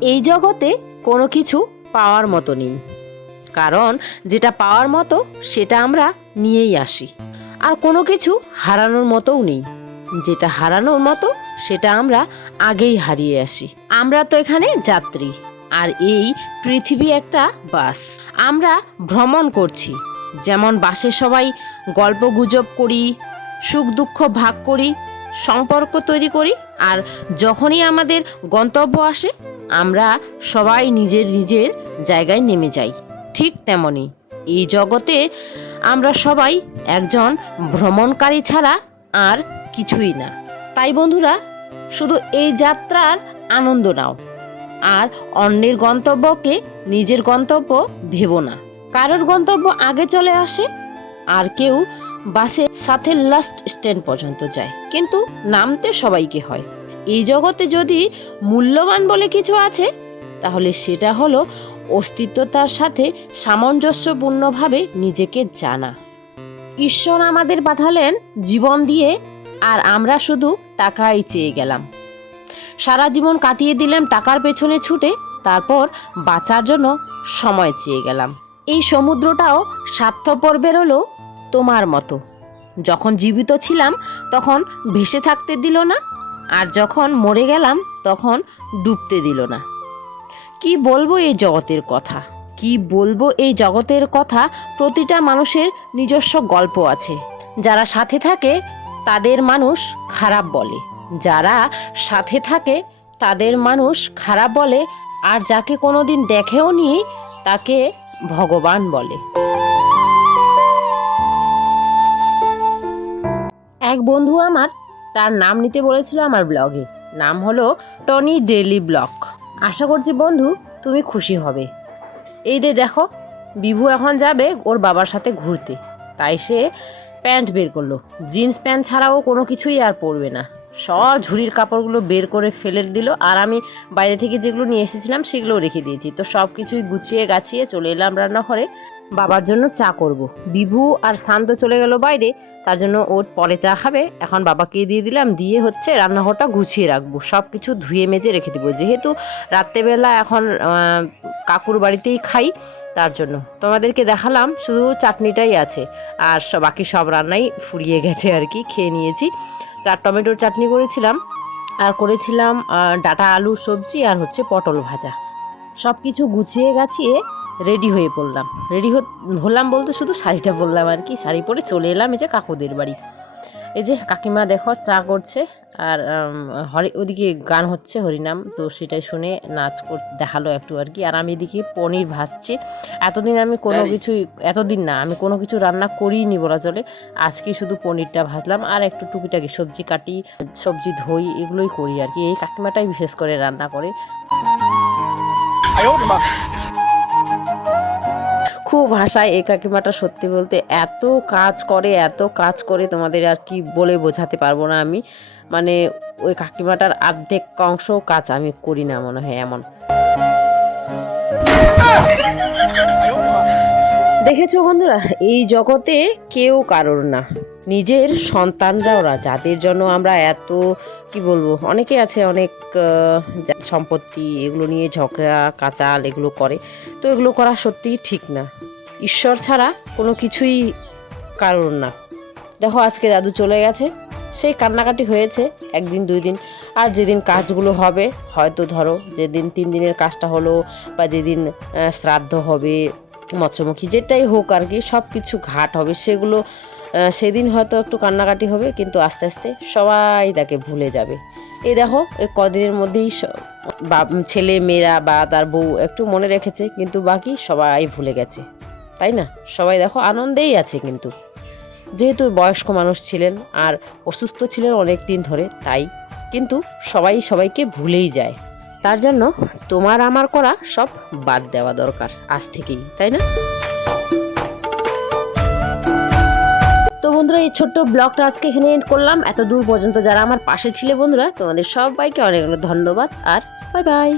এই জগতে কোনো কিছু পাওয়ার মতো নেই। কারণ যেটা পাওয়ার মতো, সেটা আমরা নিয়েই আসি। আর কোনো কিছু হারানোর মতোও নেই। যেটা হারানোর মতো, সেটা আমরা আগেই হারিয়ে আসি। আমরা তো এখানে যাত্রী, আর এই পৃথিবী একটা বাস। আমরা ভ্রমণ করছি। যেমন বাসে সবাই গল্প গুজব করি, সুখ দুঃখ ভাগ করি, সম্পর্ক তৈরি করি, আর যখনই আমাদের গন্তব্য আসে আমরা সবাই নিজের নিজের জায়গায় নেমে যাই। ঠিক তেমনই এই জগতে আমরা সবাই একজন ভ্রমণকারী ছাড়া আর কিছুই না। তাই বন্ধুরা, শুধু এই যাত্রার আনন্দ নাও। আর অন্যের গন্তব্যকে নিজের গন্তব্য ভেবো না। কারোর গন্তব্য আগে চলে আসে আর কেউ বাসে সাথে লাস্ট স্ট্যান্ড পর্যন্ত যায়। কিন্তু নামতে সবাইকে হয়। এই জগতে যদি মূল্যবান বলে কিছু আছে, তাহলে সেটা হলো অস্তিত্বতার সাথে সামঞ্জস্যপূর্ণভাবে নিজেকে জানা। ঈশ্বর আমাদের পাঠালেন জীবন দিয়ে, আর আমরা শুধু টাকাই চেয়ে গেলাম। সারা জীবন কাটিয়ে দিলাম টাকার পেছনে ছুটে, তারপর বাঁচার জন্য সময় চেয়ে গেলাম। এই সমুদ্রটাও স্বার্থপর বেরোলো তোমার মতো। যখন জীবিত ছিলাম, তখন ভেসে থাকতে দিল না। আর যখন মরে গেলাম, তখন ডুবতে দিল না। কি বলব এই জগতের কথা? কি বলব এই জগতের কথা? প্রতিটা মানুষের নিজস্ব গল্প আছে। যারা সাথে থাকে, তাদের মানুষ খারাপ বলে। যারা সাথে থাকে, তাদের মানুষ খারাপ বলে। আর যাকে কোনো দিন দেখেও নি, তাকে ভগবান বলে। এক বন্ধু আমার তার নাম নিতে বলেছিল আমার ব্লগে। নাম হলো টনি ডেলি ব্লগ আশা করছি বন্ধু, তুমি খুশি হবে। এই দে দেখো, বিভু এখন যাবে ওর বাবার সাথে ঘুরতে। তাই সে প্যান্ট বের করল। জিন্স প্যান্ট ছাড়াও কোনো কিছুই আর পরবে না। সব ঝুড়ির কাপড়গুলো বের করে ফেলে দিল আর আমি বাইরে থেকে যেগুলো নিয়ে এসেছিলাম সেগুলো রেখে দিয়েছি। তো সব কিছুই গুছিয়ে গাছিয়ে চলে এলাম রান্নাঘরে। বাবার জন্য চা করব। বিভু আর শান্ত চলে গেল বাইরে, তার জন্য ওর পরে চা খাবে। এখন বাবাকে দিয়ে দিলাম, দিয়ে হচ্ছে রান্নাঘরটা গুছিয়ে রাখব। সব কিছু ধুয়ে মেজে রেখে দিব। যেহেতু রাত্রেবেলা এখন কাকুর বাড়িতেই খাই, তার জন্য। তোমাদেরকে দেখালাম, শুধু চাটনিটাই আছে। আর বাকি সব রান্নাই ফুরিয়ে গেছে আর কি, খেয়ে নিয়েছি। চার টমেটোর চাটনি করেছিলাম। আর করেছিলাম ডাটা আলু সবজি আর হচ্ছে পটল ভাজা। সব কিছু গুছিয়ে গাছিয়ে রেডি হয়ে পড়লাম। রেডি হলাম বলতে শুধু শাড়িটা পরলাম আর কি। শাড়ি পরে চলে এলাম এই যে কাকুদের বাড়ি। এই যে কাকিমা দেখো চা করছে আর হরি ওদিকে গান হচ্ছে হরিনাম। তো সেটাই শুনে নাচ কর দেখাল একটু আর কি। আর আমি এদিকে পনির ভাজছি। এতদিন আমি কোনো কিছুই এতদিন না আমি কোনো কিছু রান্না করিনি বলা চলে। আজকে শুধু পনিরটা ভাজলাম। আর একটু টুকিটাকি সবজি কাটি সবজি ধুই এগুলোই করি আর কি। এই কাকিমাটাই বিশেষ করে রান্না করে। খুব ভাষায় এই কাকিমাটা সত্যি বলতে এত কাজ করে, এত কাজ করে তোমাদের আর কি বলে বোঝাতে পারব না আমি। মানে ওই কাকিমাটার অর্ধেক অংশ কাজ আমি করি না মনে হয় এমন। দেখেছ বন্ধুরা? এই জগতে কেউ কারোর না। নিজের সন্তানরা ওরা যাদের জন্য আমরা এত, কি বলব, অনেকে আছে অনেক সম্পত্তি, এগুলো নিয়ে ঝগড়া, কাঁচাল এগুলো করে। তো এগুলো করা সত্যিই ঠিক না। ঈশ্বর ছাড়া কোনো কিছুই কারোর না। দেখো, আজকে দাদু চলে গেছে। সেই কান্নাকাটি হয়েছে একদিন, দুই দিন। আর যেদিন কাজগুলো হবে, হয়তো ধরো, যেদিন তিন দিনের কাজটা হলো বা যেদিন শ্রাদ্ধ হবে মৎস্যমুখী যেটাই হোক আর কি সব কিছু ঘাট হবে। সেগুলো সেদিন হয়তো একটু কান্নাকাটি হবে, কিন্তু আস্তে আস্তে সবাই তাকে ভুলে যাবে। এই দেখো এই কদিনের মধ্যেই বা- ছেলে, মেয়েরা বা তার বউ একটু মনে রেখেছে, কিন্তু বাকি সবাই ভুলে গেছে। তাই না? সবাই দেখো আনন্দেই আছে কিন্তু। যেহেতু বয়স্ক মানুষ ছিলেন আর অসুস্থ ছিলেন অনেক দিন ধরে, তাই কিন্তু সবাই সবাইকে ভুলেই যায়। তার জন্য তোমার আমার করা সব বাদ দেওয়া দরকার আজ থেকেই, তাই না? তো বন্ধুরা, এই ছোট্ট ব্লগটা আজকে এখানে এন্ড করলাম। এত দূর পর্যন্ত যারা আমার পাশে ছিলে বন্ধুরা, তোমাদের সবাইকে অনেক অনেক ধন্যবাদ আর বাই বাই